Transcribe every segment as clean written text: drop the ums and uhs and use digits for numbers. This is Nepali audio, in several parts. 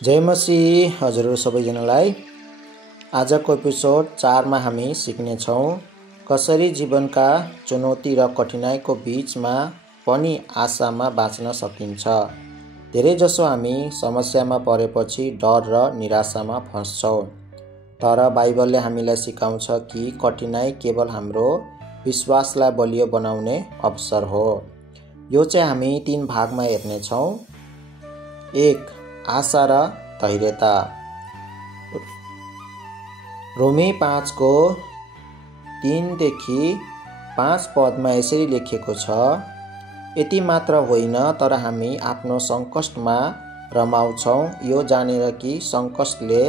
जय मसीह हजुरहरू सबैजनालाई। आजको एपिसोड 4 मा हामी सिक्नेछौँ कसरी जीवनका चुनौती र कठिनाइको बीचमा पनि आशामा बाँच्न सकिन्छ। धेरैजसो हामी समस्यामा परेपछि डर र निराशामा फस्छौँ, तर बाइबलले हामीलाई सिकाउँछ कि कठिनाइ केवल हाम्रो विश्वासलाई बलियो बनाउने अवसर हो। यो चाहिँ हामी 3 भागमा हेर्नेछौँ। 1. आशा र धैर्यता। रोमी 5 को 3 देखि 5 पदमा यसरी लेखिएको छ, यति मात्र होइन तर हामी आफ्नो सङ्कटमा रमाउँछौँ, यो जानेर कि सङ्कटले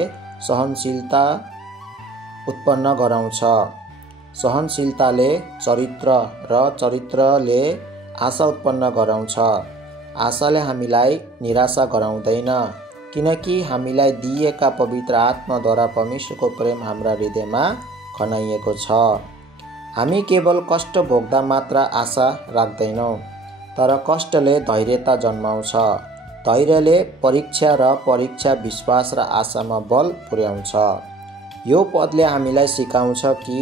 सहनशीलता उत्पन्न गराउँछ, सहनशीलताले चरित्र र चरित्रले आशा उत्पन्न गराउँछ। आशाले हामीलाई निराशा गराउँदैन, किनकि हामीलाई दिइएका पवित्र आत्माद्वारा परमेश्वरको प्रेम हाम्रा हृदयमा खनाइएको छ। हामी केवल कष्ट भोग्दा मात्र आशा राख्दैनौँ, तर कष्टले धैर्यता जन्माउँछ। धैर्यले परीक्षा र परीक्षा विश्वास र आशामा बल पुर्याउँछ। यो पदले हामीलाई सिकाउँछ कि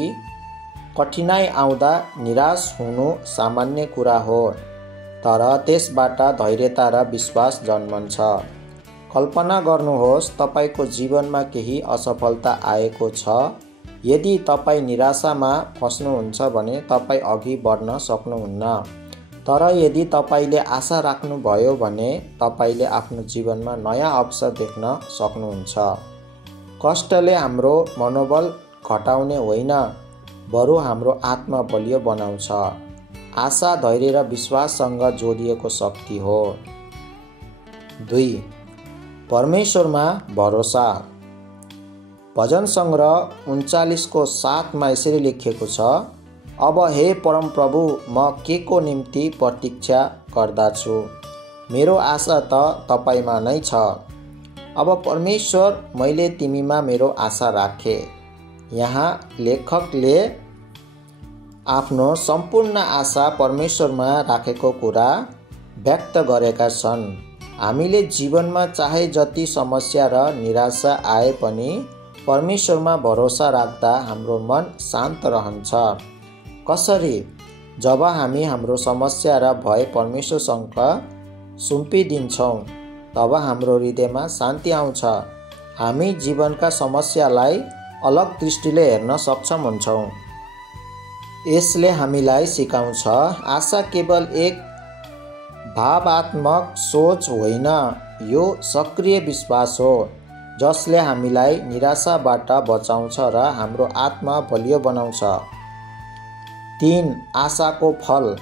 कठिनाइ आउँदा निराश हुनु सामान्य कुरा हो, तर त्यसबाट धैर्यता र विश्वास जन्मन्छ। कल्पना गर्नुहोस्, तपाईको जीवनमा केही असफलता आएको छ। यदि तपाईँ निराशामा फस्नुहुन्छ भने तपाईँ अघि बढ्न सक्नुहुन्न, तर यदि तपाईले आशा राख्नुभयो भने तपाईले आफ्नो जीवनमा नयाँ अवसर देख्न सक्नुहुन्छ। कष्टले हाम्रो मनोबल घटाउने होइन, बरु हाम्रो आत्मा बलियो बनाउँछ। आशा धैर्य र विश्वाससँग जोडिएको शक्ति हो। 2. परमेश्वरमा भरोसा। भजन सङ्ग्रह 39 को 7 मा यसरी लेखिएको छ, अब हे परम प्रभु, म के को निम्ति प्रतीक्षा गर्दछु, मेरो आशा त तपाईमा नै छ। अब परमेश्वर, मैले तिमीमा मेरो आशा राखे। यहाँ लेखकले आफ्नो सम्पूर्ण आशा परमेश्वरमा राखेको कुरा व्यक्त गरेका छन्। हामीले जीवनमा चाहे जति समस्या र निराशा आए पनि परमेश्वरमा भरोसा राख्दा हाम्रो मन शान्त रहन्छ। कसरी? जब हामी हाम्रो समस्या र भय परमेश्वरसँग सुम्पिदिन्छौँ, तब हाम्रो हृदयमा शान्ति आउँछ। हामी जीवनका समस्यालाई अलग दृष्टिले हेर्न सक्षम हुन्छौँ। यसले हामीलाई सिकाउँछ आशा केवल एक भावात्मक सोच होइन, यो सक्रिय विश्वास हो जसले हामीलाई निराशाबाट बचाउँछ र हाम्रो आत्मा बलियो बनाउँछ। 3. आशाको फल।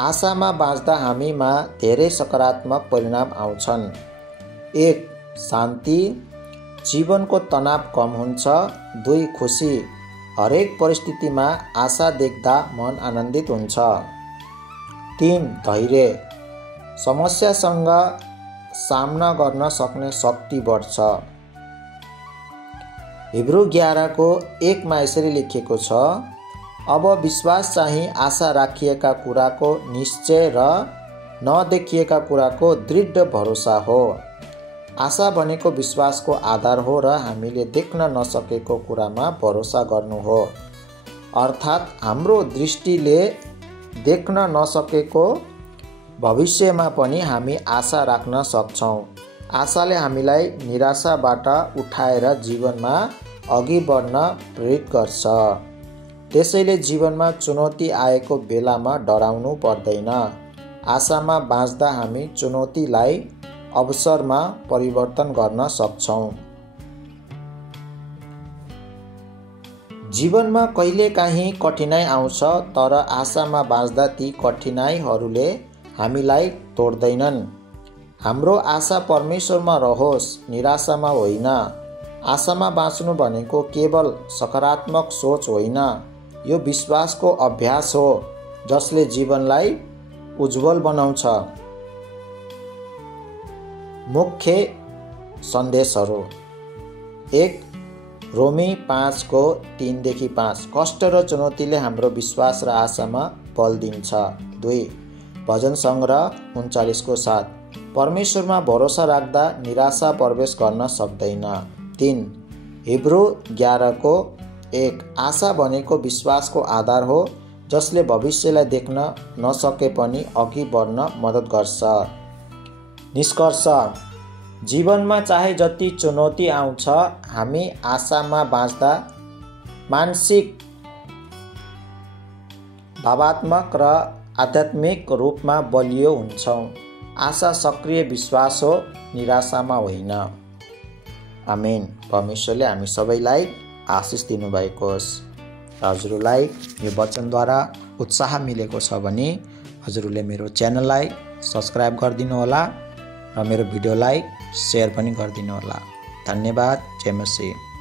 आशामा बाँच्दा हामीमा धेरै सकारात्मक परिणाम आउँछन्। 1. शान्ति, जीवनको तनाव कम हुन्छ। 2. खुसी, हरेक परिस्थितिमा आशा देख्दा मन आनन्दित हुन्छ। 3. धैर्य, समस्यासँग सामना गर्न सक्ने शक्ति बढ्छ। हिब्रू 11 को 1 मा यसरी लेखिएको छ, अब विश्वास चाहिँ आशा राखिएका कुराको निश्चय र नदेखिएका कुराको दृढ भरोसा हो। आशा भनेको विश्वासको आधार हो र हामीले देख्न नसकेको कुरामा भरोसा गर्नु हो। अर्थात् हाम्रो दृष्टिले देख्न नसकेको भविष्यमा पनि हामी आशा राख्न सक्छौँ। आशाले हामीलाई निराशाबाट उठाएर जीवनमा अघि बढ्न प्रेरित गर्छ। त्यसैले जीवनमा चुनौती आएको बेलामा डराउनु पर्दैन। आशामा बाँच्दा हामी चुनौतीलाई अवसरमा परिवर्तन गर्न सक्छौँ। जीवनमा कहिलेकाहीँ कठिनाइ आउँछ, तर आशामा बाँच्दा ती कठिनाइहरूले हामीलाई तोड्दैनन्। हाम्रो आशा परमेश्वरमा रहोस्, निराशामा होइन। आशामा बाँच्नु भनेको केवल सकारात्मक सोच होइन, यो विश्वासको अभ्यास हो जसले जीवनलाई उज्जवल बनाउँछ। मुख्य सन्देशहरू। 1. रोमी 5 को 3 देखि 5, कष्ट र चुनौतीले हाम्रो विश्वास र आशामा बल दिन्छ। 2. भजन सङ्ग्रह 39 को 7, परमेश्वरमा भरोसा राख्दा निराशा प्रवेश गर्न सक्दैन। 3. हिब्रू 11:1 आशा भनेको विश्वासको आधार हो जसले भविष्यलाई देख्न नसके पनि अघि बढ्न मद्दत गर्छ। निष्कर्ष, जीवनमा चाहे जति चुनौती आउँछ, हामी आशामा बाँच्दा मानसिक, भावात्मक र आध्यात्मिक रूपमा बलियो हुन्छौँ। आशा सक्रिय विश्वास हो, निराशामा होइन। आमेन। परमेश्वरले हामी सबैलाई आशिष दिनुभएको होस्। हजुरलाई यो वचनद्वारा उत्साह मिलेको छ भने हजुरले मेरो च्यानललाई सब्स्क्राइब गरिदिनु होला र मेरो भिडियोलाई सेयर पनि गरिदिनु होला। धन्यवाद। जय मसीह।